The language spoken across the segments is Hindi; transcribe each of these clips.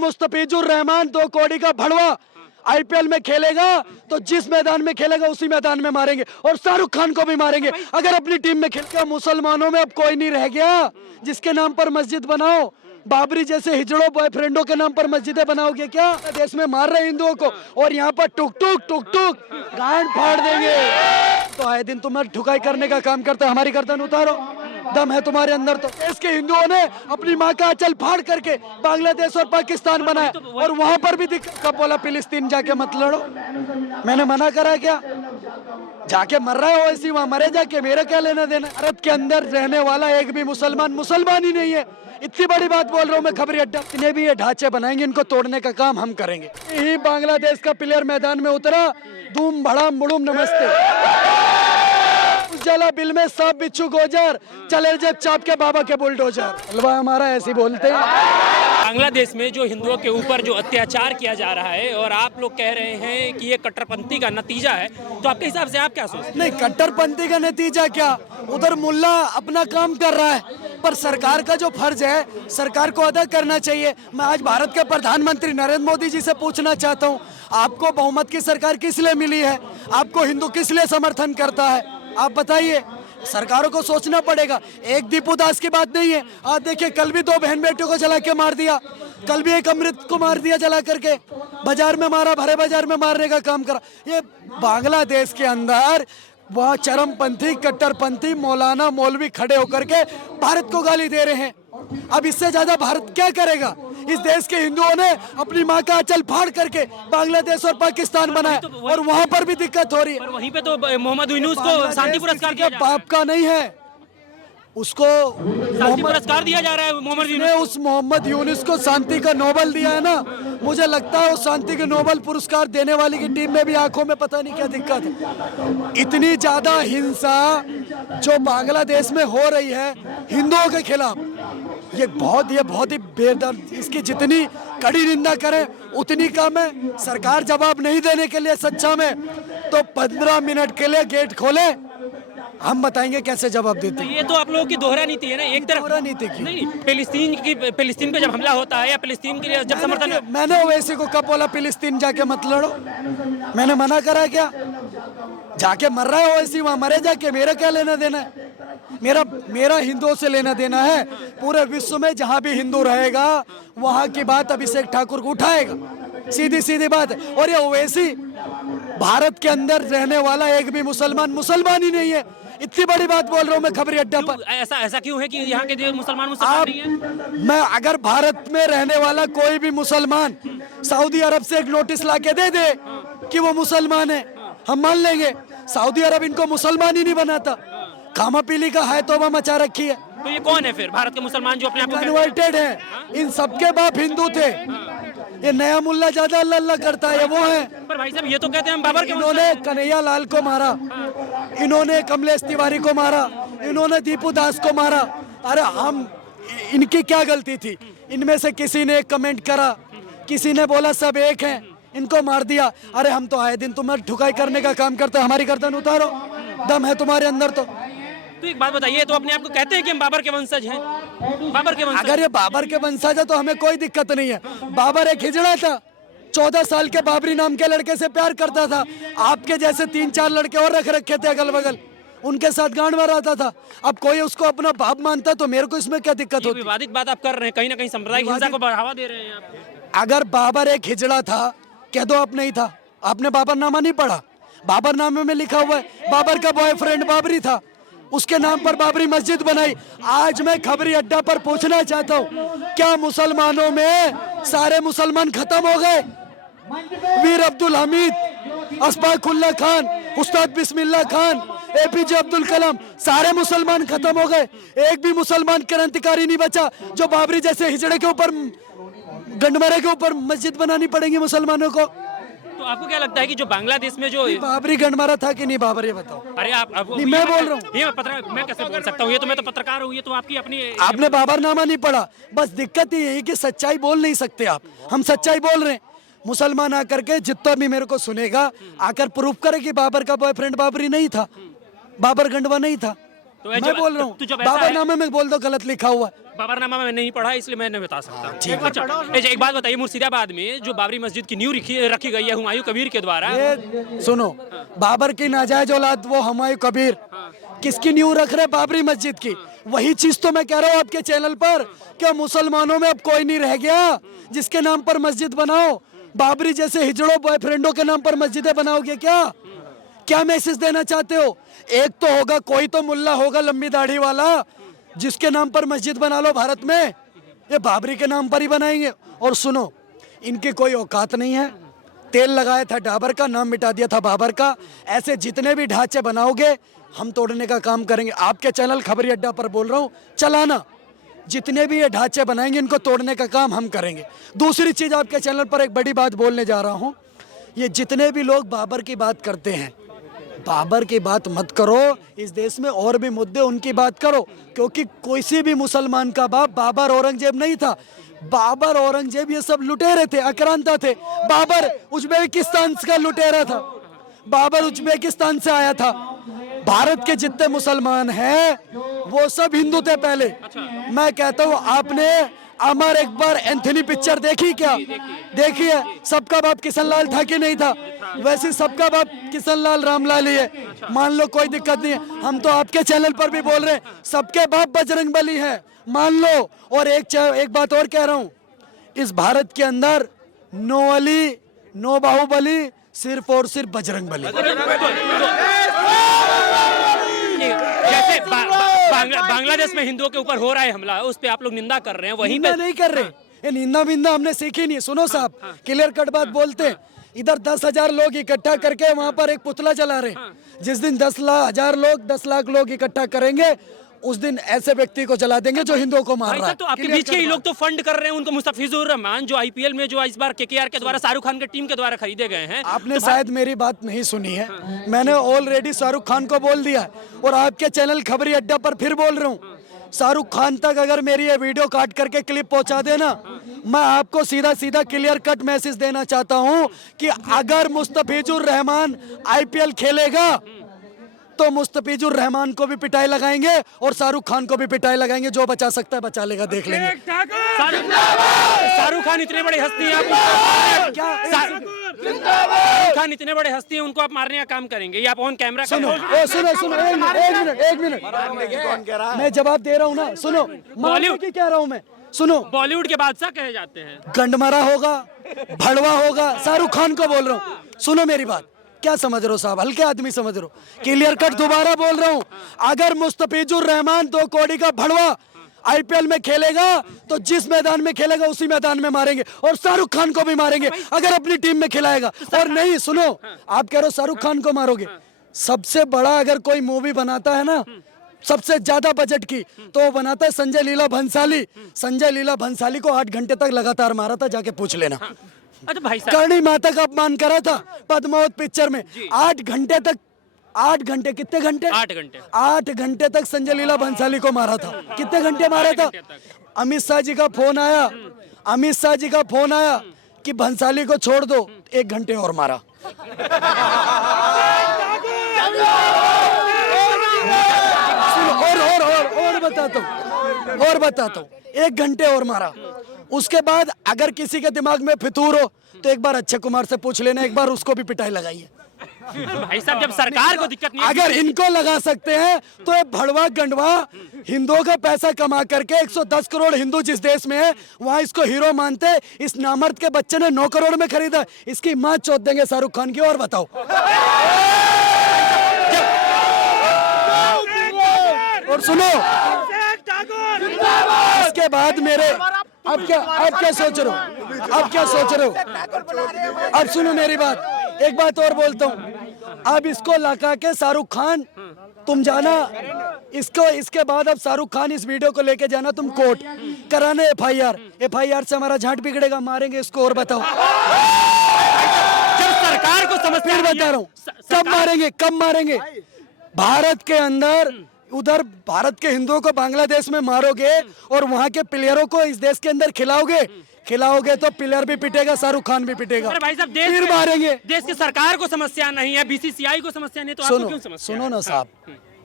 मुस्तफिजुर रहमान 2 कौड़ी का भड़वा आईपीएल में खेलेगा तो जिस मैदान में खेलेगा उसी मैदान में मारेंगे और शाहरुख खान को भी मारेंगे। अगर अपनी टीम में खेल के मुसलमानों में अब कोई नहीं रह गया जिसके नाम पर मस्जिद बनाओ। बाबरी जैसे हिजड़ों बॉयफ्रेंडों के नाम पर मस्जिदें बनाओगे क्या? देश में मार रहे हिंदुओं को और यहाँ पर टुक टुक टुक टुक गांड फाड़ देंगे। तो आए दिन तुम्हें ठुकाई करने का काम करता है, हमारी गर्दन उतारो। दम है तुम्हारे अंदर तो। देश के हिंदुओं ने अपनी माँ का आंचल फाड़ करके बांग्लादेश और पाकिस्तान बनाया और वहां पर भी कब बोला फिलिस्तीन जाके मत लड़ो? मैंने मना करा क्या? जाके मर रहा है वैसे वहां मरे जाके, मेरा क्या लेना देना? भारत के अंदर रहने वाला एक भी मुसलमान ही नहीं है। इतनी बड़ी बात बोल रहा हूँ मैं खबरी अड्डा। इतने भी ये ढांचे बनाएंगे, इनको तोड़ने का काम हम करेंगे। यही बांग्लादेश का प्लेयर मैदान में उतरा, धूम भड़ाम बुड़ूम नमस्ते। उजाला बिल में सांप बिच्छू गोजर, चले जब चाप के बाबा के बुलडोजर। हलवा हमारा ऐसे बोलते हैं। बांग्लादेश में जो हिंदुओं के ऊपर जो अत्याचार किया जा रहा है और आप लोग कह रहे हैं कि ये कट्टरपंथी का नतीजा है, तो आपके हिसाब से आप क्या सोचते हैं? नहीं, कट्टरपंथी का नतीजा क्या, उधर मुल्ला अपना काम कर रहा है पर सरकार का जो फर्ज है सरकार को अदा करना चाहिए। मैं आज भारत के प्रधानमंत्री नरेंद्र मोदी जी से पूछना चाहता हूँ, आपको बहुमत की सरकार किस लिए मिली है? आपको हिंदू किस लिए समर्थन करता है? आप बताइए। सरकारों को सोचना पड़ेगा। एक दीपू दास की बात नहीं है। आज देखिए, कल भी 2 बहन बेटियों को जला के मार दिया, कल भी एक अमृत को मार दिया जला करके, बाजार में मारा, भरे बाजार में मारने का काम करा। ये बांग्लादेश के अंदर वहाँ चरमपंथी कट्टरपंथी मौलाना मौलवी खड़े होकर के भारत को गाली दे रहे हैं। अब इससे ज्यादा भारत क्या करेगा? इस देश के हिंदुओं ने अपनी माँ का आंचल फाड़ करके बांग्लादेश और पाकिस्तान बनाया और वहाँ पर भी दिक्कत हो रही है। वहीं पे तो मोहम्मद यूनुस को शांति पुरस्कार दिया जा रहा है। बाप का नहीं है, उसको शांति पुरस्कार दिया जा रहा है। मोहम्मद यूनुस को शांति का नोबेल दिया है ना, मुझे लगता है उस शांति के नोबेल पुरस्कार देने वाली की टीम में भी आंखों में पता नहीं क्या दिक्कत है। इतनी ज्यादा हिंसा जो बांग्लादेश में हो रही है हिंदुओं के खिलाफ, ये बहुत ही बेदर्द। इसकी जितनी कड़ी निंदा करें उतनी कम है। सरकार जवाब नहीं देने के लिए सच्चा में तो 15 मिनट के लिए गेट खोले, हम बताएंगे कैसे जवाब देते हैं। ये तो आप लोगों की दोहरा नीति है ना। एक तरफ दोहरा नीति की नहीं, फिलिस्तीन पे जब हमला होता है या फिलिस्तीन के लिए जब समर्थन, मैंने वैसे को कब बोला फिलिस्तीन जाके मत लड़ो? मैंने मना करा क्या? जाके मर रहा है वैसे वहां मरे जाके, मेरा क्या लेना देना है? मेरा हिंदुओं से लेना देना है। पूरे विश्व में जहां भी हिंदू रहेगा वहां की बात अभिषेक ठाकुर को उठाएगा, सीधी बात है। और ये ओवैसी भारत के अंदर रहने वाला एक भी मुसलमान ही नहीं है। इतनी बड़ी बात बोल रहा हूँ मैं खबरी अड्डा पर। ऐसा क्यों है कि यहाँ के जो मुसलमान नहीं है? मैं अगर भारत में रहने वाला कोई भी मुसलमान सऊदी अरब से एक नोटिस ला के दे दे कि वो मुसलमान है, हम मान लेंगे। सऊदी अरब इनको मुसलमान ही नहीं बनाता। खामा पीली का है तौबा मचा रखी है। तो ये कौन है फिर भारत के मुसलमान जो अपने आप को कन्वर्टेड है? इन सबके बाप हिंदू थे। ये नया मुल्ला ज्यादा अल्लाह करता है, ये वो है। पर भाई साहब ये तो कहते हैं हम बाबर के। इन्होंने कन्हैया लाल को मारा, इन्होंने कमलेश तिवारी को मारा, इन्होंने दीपू दास को मारा। अरे हम, इनकी क्या गलती थी? इनमें से किसी ने एक कमेंट करा, किसी ने बोला सब एक हैं, इनको मार दिया। अरे हम तो आए दिन तुम्हें ठुकाई करने का काम करते हैं, हमारी गर्दन उतारो। दम है तुम्हारे अंदर तो। तो एक बात बताइए, तो अपने आप को कहते हैं कि हम बाबर के वंशज हैं? बाबर के वंशज? अगर ये बाबर के वंशज है तो हमें कोई दिक्कत नहीं है। बाबर एक हिजड़ा था, 14 साल के बाबरी नाम के लड़के से प्यार करता था। आपके जैसे 3-4 लड़के और रख रखे थे अगल बगल, उनके साथ गांड मारता था। अब कोई उसको अपना बाप मानता तो मेरे को इसमें क्या दिक्कत होती? विवादित बात आप कर रहे हैं, कहीं ना कहीं सांप्रदायिक हिंसा को बढ़ावा दे रहे हैं आप। अगर बाबर एक हिजड़ा था, कह दो आप नहीं था। आपने बाबरनामा नहीं पढ़ा? बाबरनामे में लिखा हुआ है बाबर का बॉयफ्रेंड बाबरी था, उसके नाम पर बाबरी मस्जिद बनाई। आज मैं खबरी अड्डा पर पूछना चाहता हूँ, क्या मुसलमानों में सारे मुसलमान खत्म हो गए? वीर अब्दुल हमीद, अशफाकुल्लाह खान, उस्ताद बिस्मिल्लाह खान, एपीजे अब्दुल कलाम, सारे मुसलमान खत्म हो गए। एक भी मुसलमान क्रांतिकारी नहीं बचा जो बाबरी जैसे हिजड़े के ऊपर, गंडमरे के ऊपर मस्जिद बनानी पड़ेगी मुसलमानों को। तो आपको क्या लगता है कि जो बांग्लादेश में जो बाबरी गंडमारा था कि नहीं बाबर, ये बताओ। अरे आप मैं बोल रहा हूँ, मैं कैसे बोल सकता हूँ? ये तो मैं तो पत्रकार हूँ, ये तो आपकी अपनी। आपने बाबरनामा नहीं पढ़ा, बस दिक्कत ही यही कि सच्चाई बोल नहीं सकते आप। हम सच्चाई बोल रहे हैं। मुसलमान आकर के जितना भी मेरे को सुनेगा आकर प्रूफ करे कि बाबर का बॉयफ्रेंड बाबरी नहीं था, बाबर गंडवा नहीं था। तो मैं बोल रहा हूँ तो जब ऐसा है- बाबरनामे में बोल दो गलत लिखा हुआ है। बाबरनामा में नहीं पढ़ा इसलिए मैं नहीं बता सकता। अच्छा एक बात बताइए, मुर्शिदाबाद में जो बाबरी मस्जिद की नींव रखी गई है हुमायूं कबीर के द्वारा, ये सुनो, बाबर की नाजायज औलाद वो हुमायूं कबीर किसकी नींव रख रहे? बाबरी मस्जिद की। वही चीज तो मैं कह रहा हूँ आपके चैनल पर, क्या मुसलमानों में अब कोई नहीं रह गया जिसके नाम पर मस्जिद बनाओ? बाबरी जैसे हिजड़ों बॉयफ्रेंडों के नाम पर मस्जिदें बनाओगे क्या? क्या मैसेज देना चाहते हो? एक तो होगा, कोई तो मुल्ला होगा लंबी दाढ़ी वाला जिसके नाम पर मस्जिद बना लो भारत में। ये बाबरी के नाम पर ही बनाएंगे। और सुनो, इनकी कोई औकात नहीं है। तेल लगाया था डाबर का, नाम मिटा दिया था बाबर का। ऐसे जितने भी ढांचे बनाओगे हम तोड़ने का काम करेंगे। आपके चैनल खबरी अड्डा पर बोल रहा हूँ, चलाना। जितने भी ये ढांचे बनाएंगे इनको तोड़ने का काम हम करेंगे। दूसरी चीज, आपके चैनल पर एक बड़ी बात बोलने जा रहा हूँ। ये जितने भी लोग बाबर की बात करते हैं, बाबर की बात मत करो। इस देश में और भी मुद्दे, उनकी बात करो। क्योंकि किसी भी मुसलमान का बाप बाबर औरंगजेब नहीं था। बाबर औरंगजेब ये सब लुटेरे थे, आक्रांता थे। बाबर उज्बेकिस्तान का लुटेरा था। बाबर उज्बेकिस्तान से आया था। भारत के जितने मुसलमान हैं वो सब हिंदू थे पहले। मैं कहता हूँ, आपने अमर अकबर एंथनी पिक्चर देखी क्या? देखी है। सबका बाप किशनलाल था कि नहीं था? वैसे सबका बाप किशनलाल रामलाल ही है। मान लो, कोई दिक्कत नहीं है। हम तो आपके चैनल पर भी बोल रहे हैं, सबके बाप बजरंगबली है, मान लो। और एक बात और कह रहा हूँ, इस भारत के अंदर नो अली नो बाहुबली, सिर्फ और सिर्फ बजरंगबली। जैसे बांग्लादेश में हिंदुओं के ऊपर हो रहा है हमला, उस पे आप लोग निंदा कर रहे हैं, वहीं पे नहीं कर रहे। ये निंदा बिंदा हमने सीखी नहीं। सुनो साहब, क्लियर कट बात बोलते हैं। इधर 10,000 लोग इकट्ठा करके वहां पर एक पुतला जला रहे हैं। जिस दिन 10 लाख लोग इकट्ठा करेंगे, उस दिन ऐसे व्यक्ति को जला देंगे जो हिंदुओं को मार रहा है। तो आपके बीच के ही लोग तो फंड कर रहे हैं उनको। मुस्तफिजुर रहमान जो आईपीएल में जो इस बार केकेआर के द्वारा शाहरुख खान की टीम के द्वारा खरीदे गए हैं। आपने शायद मेरी बात नहीं सुनी है। मैंने ऑलरेडी शाहरुख खान को बोल दिया है और आपके चैनल खबरी अड्डा पर फिर बोल रहा हूँ, शाहरुख खान तक अगर मेरी ये वीडियो काट करके क्लिप पहुंचा देना, मैं आपको सीधा सीधा क्लियर कट मैसेज देना चाहता हूं कि अगर मुस्तफिजुर रहमान आईपीएल खेलेगा तो मुस्तफिजुर रहमान को भी पिटाई लगाएंगे और शाहरुख खान को भी पिटाई लगाएंगे। जो बचा सकता है बचा लेगा, देख लेंगे। शाहरुख खान इतने बड़े हस्ती हैं, शाहरुख खान इतने बड़े हस्ती हैं, उनको आप मारने का काम करेंगे? ये आप ऑन कैमरा सुनो, एक मिनट, मैं जवाब दे रहा हूँ ना। सुनो, बॉलीवुड की कह रहा हूँ मैं। सुनो, बॉलीवुड के बादशाह कहे जाते हैं। गंडमारा होगा, भड़वा होगा, शाहरुख खान को बोल रहा हूँ। सुनो मेरी बात, क्या समझ रहे हो साहब? हल्के आदमी समझ रहे हो? क्लियर कट दोबारा बोल रहा हूँ, अगर मुस्तफिजुर रहमान 2 कौड़ी का भड़वा आईपीएल में खेलेगा तो जिस मैदान में खेलेगा उसी मैदान में मारेंगे और शाहरुख खान को भी मारेंगे अगर अपनी टीम में खिलाएगा। और नहीं, सुनो, आप कह रहे हो शाहरुख खान को मारोगे। सबसे बड़ा अगर कोई मूवी बनाता है ना, सबसे ज्यादा बजट की, तो वो बनाता है संजय लीला भंसाली। संजय लीला भंसाली को 8 घंटे तक लगातार मारा था, जाके पूछ लेना। अच्छा भाई साहब, करणी माता का अपमान करा था पद्मावत पिक्चर में। 8 घंटे तक, 8 घंटे, कितने घंटे? 8 घंटे तक संजय लीला भंसाली को मारा था। कितने घंटे मारा था? अमित शाह जी का फोन आया, अमित शाह जी का फोन आया कि भंसाली को छोड़ दो, 1 घंटे और मारा। और बताता हूँ 1 घंटे और मारा। उसके बाद अगर किसी के दिमाग में फितूर हो तो एक बार अक्षय कुमार से पूछ लेना, एक बार उसको भी पिटाई लगाई है। भाई साहब, जब सरकार को दिक्कत नहीं है, अगर इनको लगा सकते हैं तो ये भड़वा गंडवा हिंदुओं का पैसा कमा करके 110 करोड़ हिंदू जिस देश में है वहां इसको हीरो मानते। इस नामर्द के बच्चे ने 9 करोड़ में खरीदा, इसकी मां चोद देंगे शाहरुख खान की। और बताओ, और सुनो, इसके बाद मेरे अब क्या सोच रहे हो? अब क्या सोच रहे हो? अब सुनो मेरी बात, एक बात और बोलता हूँ। अब इसको लगा के शाहरुख खान तुम जाना, इसके बाद अब शाहरुख खान इस वीडियो को लेके जाना तुम कोर्ट, कराना एफआईआर से हमारा झाट बिगड़ेगा, मारेंगे इसको। और बताओ, जब सरकार को समझ बता रहा हूँ, कब मारेंगे? भारत के अंदर, उधर भारत के हिंदुओं को बांग्लादेश में मारोगे और वहां के प्लेयरों को इस देश के अंदर खिलाओगे तो प्लेयर भी पिटेगा, शाहरुख खान भी पिटेगा। अरे भाई साहब, फिर मारेंगे। देश की सरकार को समस्या नहीं है, बीसीसीआई को समस्या नहीं, तो आपको क्यों समस्या? सुनो ना साहब,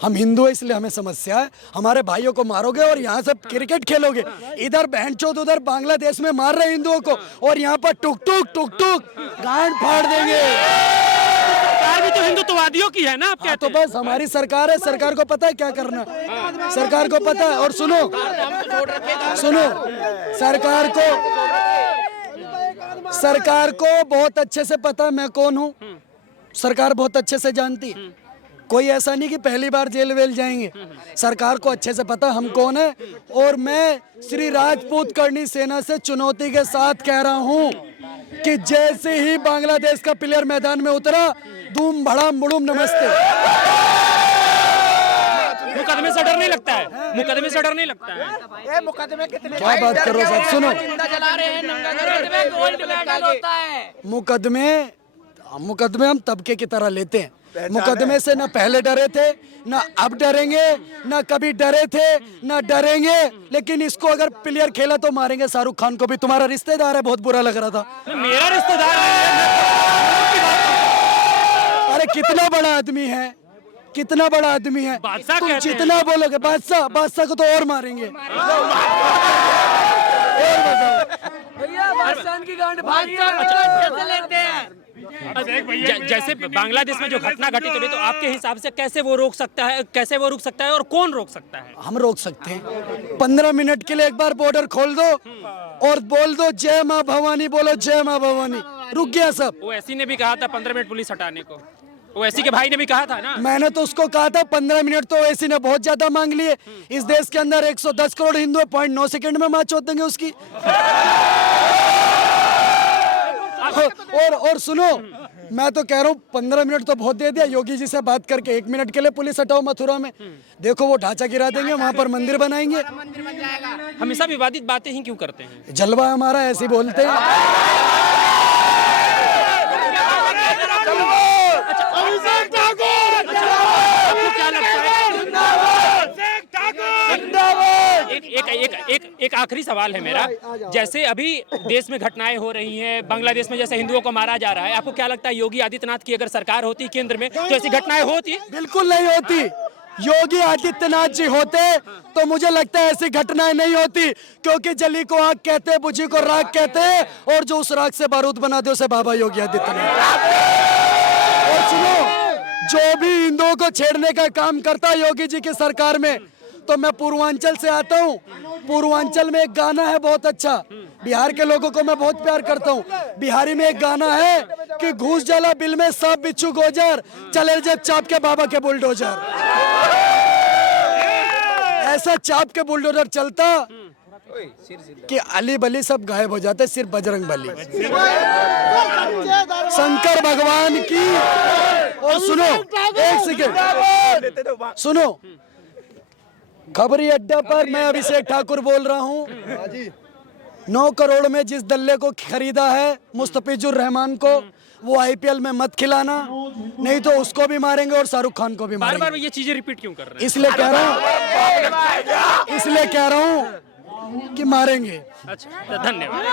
हम हिंदू है इसलिए हमें समस्या है। हमारे भाइयों को मारोगे और यहाँ से क्रिकेट खेलोगे, इधर बहनचोद उधर बांग्लादेश में मार रहे हिंदुओं को, और यहाँ पर टुक टुक टुक टुक गांड फाड़ देंगे। सरकार भी तो हिंदुत्ववादियों की है ना, आप हाँ, कहते तो हैं। बस हमारी सरकार है, सरकार को पता है क्या करना, सरकार को पता है। और सुनो सुनो, सरकार को बहुत अच्छे से पता है मैं कौन हूँ, सरकार बहुत अच्छे से जानती है। कोई ऐसा नहीं कि पहली बार जेल वेल जाएंगे, सरकार को अच्छे से पता हम कौन है। और मैं श्री राजपूत करनी सेना से चुनौती के साथ कह रहा हूं कि जैसे ही बांग्लादेश का प्लेयर मैदान में उतरा, धूम भड़ाम मुड़ुम नमस्ते। मुकदमे से डर नहीं लगता है, मुकदमे से डर नहीं लगता है। ये मुकदमे कितने क्या बात कर रहे हो साहब, सुनो। चला रहे हैं, नंगा कर गोल्ड मेडल होता है। मुकदमे हम तबके की तरह लेते हैं। मुकदमे से ना पहले डरे थे, ना अब डरेंगे, ना कभी डरे थे, ना डरेंगे। लेकिन इसको अगर प्लेयर खेला तो मारेंगे। शाहरुख खान को भी, तुम्हारा रिश्तेदार है, बहुत बुरा लग रहा था। मेरा रिश्तेदार है। अरे कितना बड़ा आदमी है, कितना बड़ा आदमी है। बादशाह तुम कहते हैं। जितना बोलोगे बादशाह, बादशाह को तो और मारेंगे। जैसे बांग्लादेश में जो घटना घटित हो रही, तो आपके हिसाब से कैसे वो रोक सकता है, कैसे वो रुक सकता है और कौन रोक सकता है? हम रोक सकते हैं। 15 मिनट के लिए एक बार बॉर्डर खोल दो और बोल दो जय माँ भवानी, बोलो जय माँ भवानी, रुक गया सब। ओवैसी ने भी कहा था 15 मिनट पुलिस हटाने को, ओवैसी के भाई ने भी कहा था ना। मैंने तो उसको कहा था 15 मिनट, तो ओवैसी ने बहुत ज्यादा मांग लिए। इस देश के अंदर 110 करोड़ हिंदू है, 0.9 सेकंड में मार चोद देंगे उसकी। और सुनो, मैं तो कह रहा हूँ 15 मिनट तो बहुत दे दिया। योगी जी से बात करके 1 मिनट के लिए पुलिस हटाओ मथुरा में, देखो वो ढांचा गिरा देंगे, वहां पर मंदिर बनाएंगे। हमेशा विवादित बातें ही क्यों करते हैं? जलवा हमारा, ऐसे बोलते हैं। एक आखिरी सवाल है मेरा। जैसे अभी देश में घटनाएं हो रही हैं, बांग्लादेश में जैसे हिंदुओं को मारा जा रहा है, आपको क्या लगता है योगी आदित्यनाथ की अगर सरकार होती केंद्र में तो ऐसी घटनाएं होती? बिल्कुल नहीं होती। योगी आदित्यनाथ जी होते तो मुझे लगता है ऐसी घटनाएं नहीं होती, क्योंकि जली को आग कहते हैं, बुझी को राख कहते हैं, और जो उस राख से बारूद बना दे उसे बाबा योगी आदित्यनाथ। और सुनो, जो भी हिंदुओं को छेड़ने का काम करता है योगी जी की सरकार में, तो मैं पूर्वांचल से आता हूँ। पूर्वांचल में एक गाना है बहुत अच्छा, बिहार के लोगों को मैं बहुत प्यार करता हूँ। बिहारी में एक गाना है कि घूस जला बिल में सांप बिच्छू गोजर, चले जब चाप के बाबा के बुलडोजर। ऐसा चाप के बुलडोजर चलता कि अली बली सब गायब हो जाते, सिर्फ बजरंग बली। शंकर भगवान की। और सुनो, एक सेकेंड सुनो, खबरी अड्डा पर मैं अभिषेक ठाकुर बोल रहा हूँ। 9 करोड़ में जिस दल्ले को खरीदा है, मुस्तफिजुर रहमान को, वो IPL में मत खिलाना, नहीं तो उसको भी मारेंगे और शाहरुख खान को भी बार मारेंगे। बार ये चीजें रिपीट क्यों कर रहे हैं? इसलिए कह रहा हूँ कि मारेंगे। अच्छा, धन्यवाद।